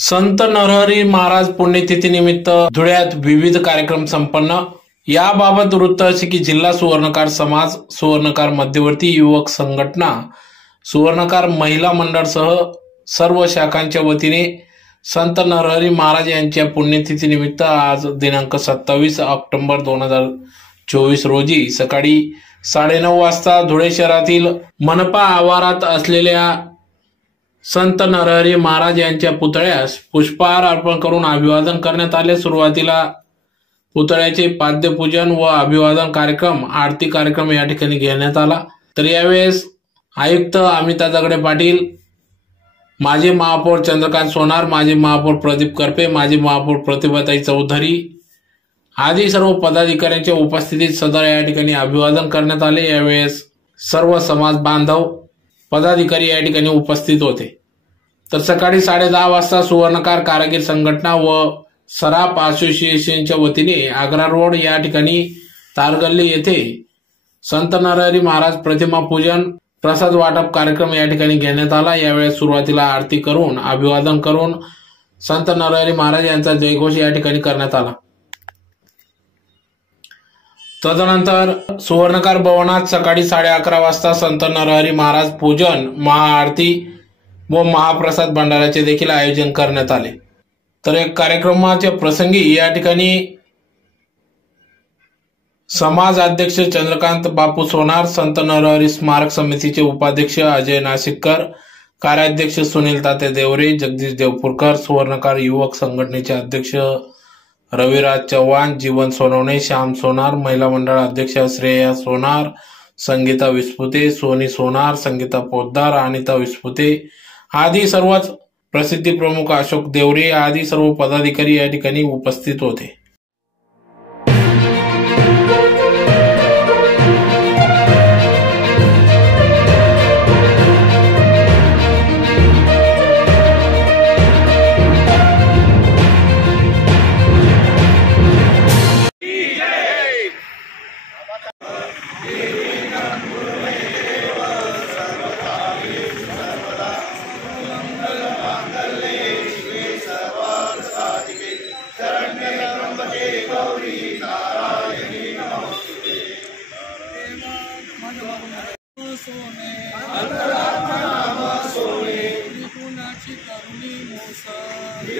संत नरहरी महाराज पुण्यतिथीनिमित्त धुळ्यात विविध कार्यक्रम संपन्न. याबाबत वृत्त असे की जिल्हा सुवर्णकार समाज सुवर्णकार मध्यवर्ती युवक संघटना सुवर्णकार महिला मंडळसह सर्व शाखांच्या वतीने संत नरहरी महाराज यांच्या पुण्यतिथीनिमित्त आज दिनांक सत्तावीस ऑक्टोबर दोन हजार चोवीस रोजी सकाळी साडेनऊ वाजता धुळे शहरातील मनपा आवारात असलेल्या संत नरहरी महाराज यांच्या पुतळ्यास पुष्पहार अर्पण करून अभिवादन करण्यात आले. सुरुवातीला पुतळ्याचे पाद्यपूजन व अभिवादन कार्यक्रम आरती कार्यक्रम या ठिकाणी घेण्यात आला. तर यावेळेस आयुक्त अमिता दगडे पाटील माजी महापौर चंद्रकांत सोनार माजी महापौर प्रदीप करपे माजी महापौर प्रतिभाताई चौधरी आदी सर्व पदाधिकाऱ्यांच्या उपस्थितीत सदर या ठिकाणी अभिवादन करण्यात आले. यावेळेस सर्व समाज बांधव पदाधिकारी या ठिकाणी उपस्थित होते. तर सकाळी साडे दहा वाजता सुवर्णकार कारागीर संघटना व सराफ असोसिएशनच्या वतीने आग्रा रोड या ठिकाणी तारगल्ली येथे संत नरहरी महाराज प्रतिमा पूजन प्रसाद वाटप कार्यक्रम या ठिकाणी घेण्यात आला. यावेळेस सुरुवातीला आरती करून अभिवादन करून संत नरहरी महाराज यांचा जयघोष या ठिकाणी करण्यात आला. तदनंतर सुवर्णकार भवनात सकाळी साडे अकरा वाजता संत नरहरी महाराज पूजन महाआरती व महाप्रसाद भंडाराचे देखील आयोजन करण्यात आले. तर एक कार्यक्रमाच्या प्रसंगी या ठिकाणी समाज अध्यक्ष चंद्रकांत बापू सोनार संत नरहरी स्मारक समितीचे उपाध्यक्ष अजय नाशिककर कार्याध्यक्ष सुनील ताते देवरे जगदीश देवपूरकर सुवर्णकार युवक संघटनेचे अध्यक्ष रविराज चव्हाण जीवन सोनवणे श्याम सोनार महिला मंडळ अध्यक्ष श्रेया सोनार संगीता विस्पुते सोनी सोनार संगीता पोद्दार अनिता विस्पुते आधी सर्वच प्रसिद्धी प्रमुख अशोक देवरे आदी सर्व पदाधिकारी या ठिकाणी उपस्थित होते.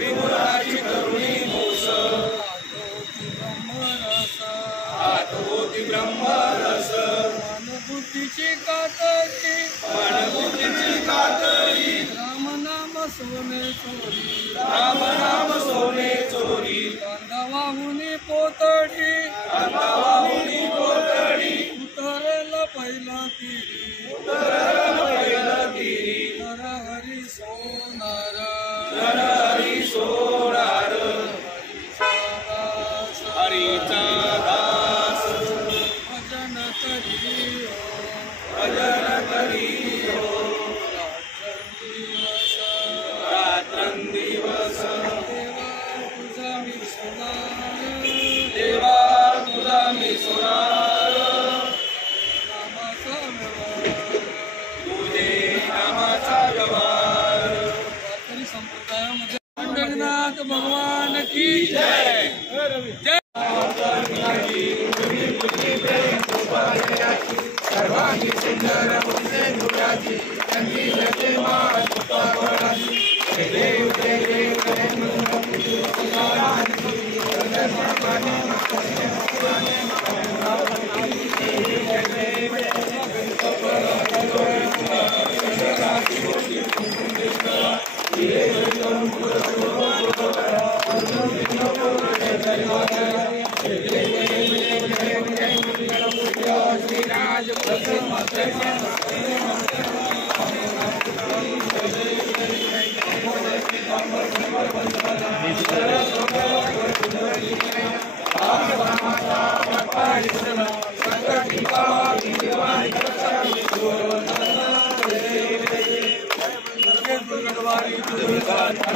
त्रिगुणाची करुणी मोस. ब्रह्मरस ब्रह्मरस. मनबुद्धीची कातरी. मनबुद्धीची कातरी. राम नाम सोने चोरी. राम नाम सोने चोरी. कांदावाहुनी पोतडी. कांदावाहुनी पोतडी ಜೈ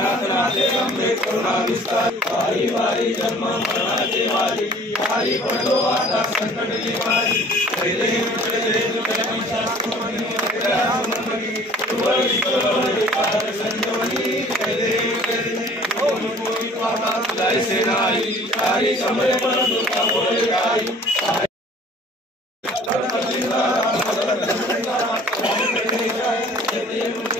नाथनाथे अमृत करुणा विस्तारी वारी वारी जन्म मरणाचे वारी वारी पडलो आता संकट निवारी पहिले मित्र रे तुझ्या मनशास्त्रमणी मनशास्त्रमणी तुवर विश्वमणी पार संजमणी पहिले मित्र रे कोणी कोणी पाहता तुला सेनाई सारी समरे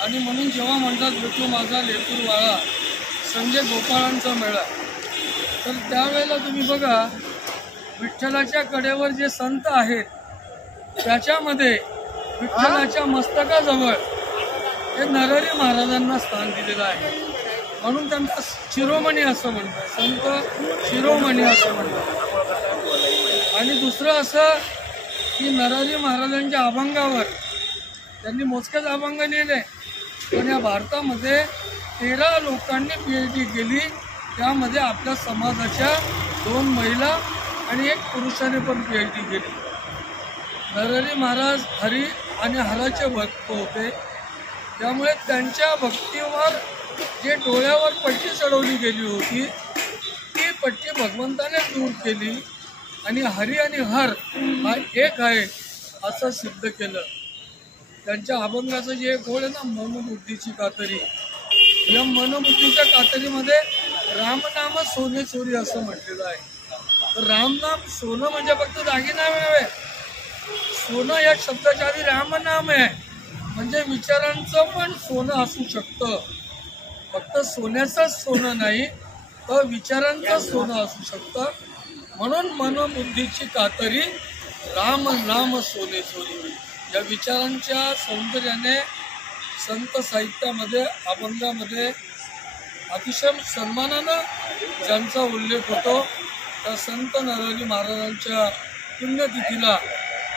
आणि म्हणून जेव्हा म्हणतात मृत्यू माझा लेकूर वाळा संजय गोपाळांचा मेळा. तर त्यावेळेला तुम्ही बघा विठ्ठलाच्या कडेवर जे संत आहेत त्याच्यामध्ये विठ्ठलाच्या मस्तकाजवळ हे नरहरी महाराजांना स्थान दिलेलं आहे. म्हणून त्यांना शिरोमणी असं म्हणतात. संत शिरोमणी असं म्हणतात. आणि दुसरं असं की नरहरी महाराजांच्या अभंगावर त्यांनी मोजकेच अभंग लिहिले. पण या भारतामध्ये तेरा लोकांनी पी एच डी केली. त्यामध्ये आपल्या समाजाच्या दोन महिला आणि एक पुरुषाने पण पी एच डी केली. नरहरी महाराज हरी आणि हराचे भक्त होते. त्यामुळे त्यांच्या भक्तीवर जे डोळ्यावर पट्टी चढवली गेली होती ती पट्टी भगवंताने दूर केली आणि हरी आणि हर हा एक आहे असं सिद्ध केलं. त्यांच्या अभंगाचं जे एक आहे ना मनोबुद्धीची कातरी. या मनोबुद्धीच्या कातरीमध्ये रामनाम सोने चोरी असं म्हटलेलं आहे. तर रामनाम सोनं म्हणजे फक्त दागिना नव्हे सोनं या शब्दाच्या आधी रामनाम आहे. म्हणजे विचारांचं पण सोनं असू शकतं. फक्त सोन्याचंच सोनं नाही तर विचारांचं सोनं असू शकतं. म्हणून मनोबुद्धीची कातरी राम नाम सोने चोरी या विचारांच्या सौंदर्याने संत साहित्यामध्ये अभंगामध्ये अतिशय सन्मानानं ज्यांचा उल्लेख होतो त्या संत नरहरी महाराजांच्या पुण्यतिथीला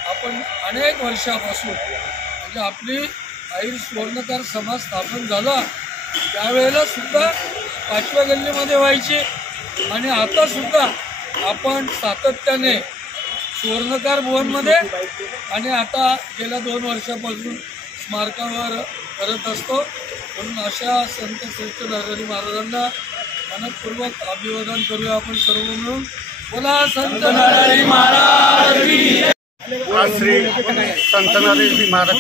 आपण अनेक वर्षापासून म्हणजे आपली आईर सुवर्णकार समाज स्थापन झाला त्यावेळेला सुद्धा पाचव्या गल्लीमध्ये व्हायची. आणि आता सुद्धा आपण सातत्याने सुवर्णकार भुवनमध्ये आणि आता गेल्या दोन वर्षापासून स्मारकावर करत असतो. म्हणून अशा संत श्रेष्ठ नरहरी महाराजांना मनपूर्वक अभिवादन करूया आपण सर्व मिळून. बोला संत नरहरी महाराज आज श्री संत नरेंद्र महाराज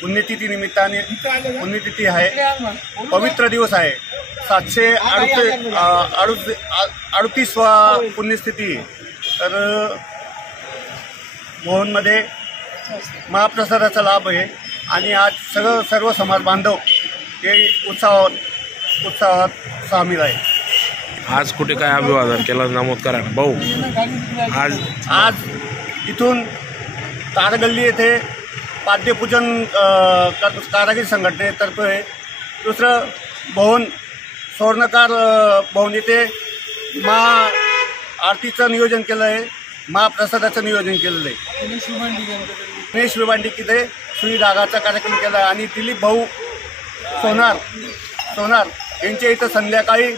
पुण्यतिथी निमित्ताने पुण्यतिथी आहे. पवित्र दिवस आहे. सातशे अडुतीस अडुतीस अडुतीसवा पुण्यस्थिती. तर मोहनमध्ये महाप्रसादाचा लाभ आहे. आणि आज सगळं सर्व समाज बांधव हे उत्साहात उत्साहात सामील आहे आज कुठे काय अभिवादन केलं? नमूद करा भाऊ आज आज इथून तारगल्ली येथे पाद्यपूजन कारागीर संघटनेतर्फे दुसरं भवन सुवर्णकार भवन येथे मा आरतीचं नियोजन केलं आहे महाप्रसादाचं नियोजन केलेलं आहे. गणेश विभांडी तिथे सुईदागाचा कार्यक्रम केला आहे आणि दिलीप भाऊ सोनार सोनार यांच्या इथं संध्याकाळी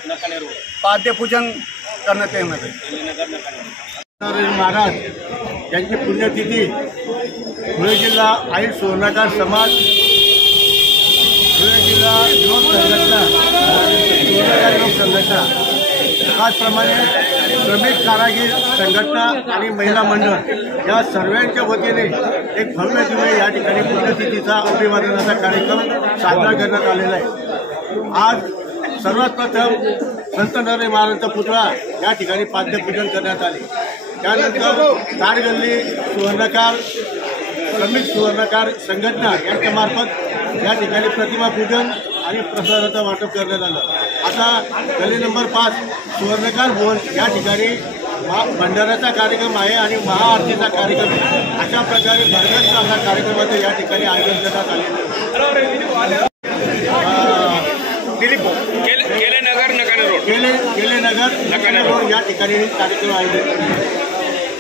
पाद्यपूजन करण्यात येणार आहे. महाराज त्यांची पुण्यतिथी धुळे जिल्हा आई सुवर्णाकार समाज धुळे जिल्हा युवक संघटना सुवर्णकार युवक संघटना. त्याचप्रमाणे श्रमिक कारागीर संघटना आणि महिला मंडळ या सर्वांच्या वतीने एक भव्य दिवस या ठिकाणी पुण्यतिथीचा अभिवादनाचा कार्यक्रम साजरा करण्यात आलेला आहे. आज सर्वात प्रथम संत नरे महाराजांचा पुतळा या ठिकाणी पाद्यपूजन करण्यात आले. त्यानंतर ताडगल्ली सुवर्णकार श्रमिक सुवर्णकार संघटना यांच्यामार्फत या ठिकाणी प्रतिमा पूजन आणि प्रसादाचं वाटप करण्यात आलं. आता गली नंबर पाच सुवर्णकार भवन या ठिकाणी महा भंडाऱ्याचा कार्यक्रम आहे आणि महाआरतीचा कार्यक्रम आहे. अशा प्रकारे भरगत असा कार्यक्रमाचं या ठिकाणी आयोजन करण्यात भाऊ. केले केले नगर नकाने रोड. केले केले नगर नकाने रोड. या ठिकाणी कार्यक्रम आयोजित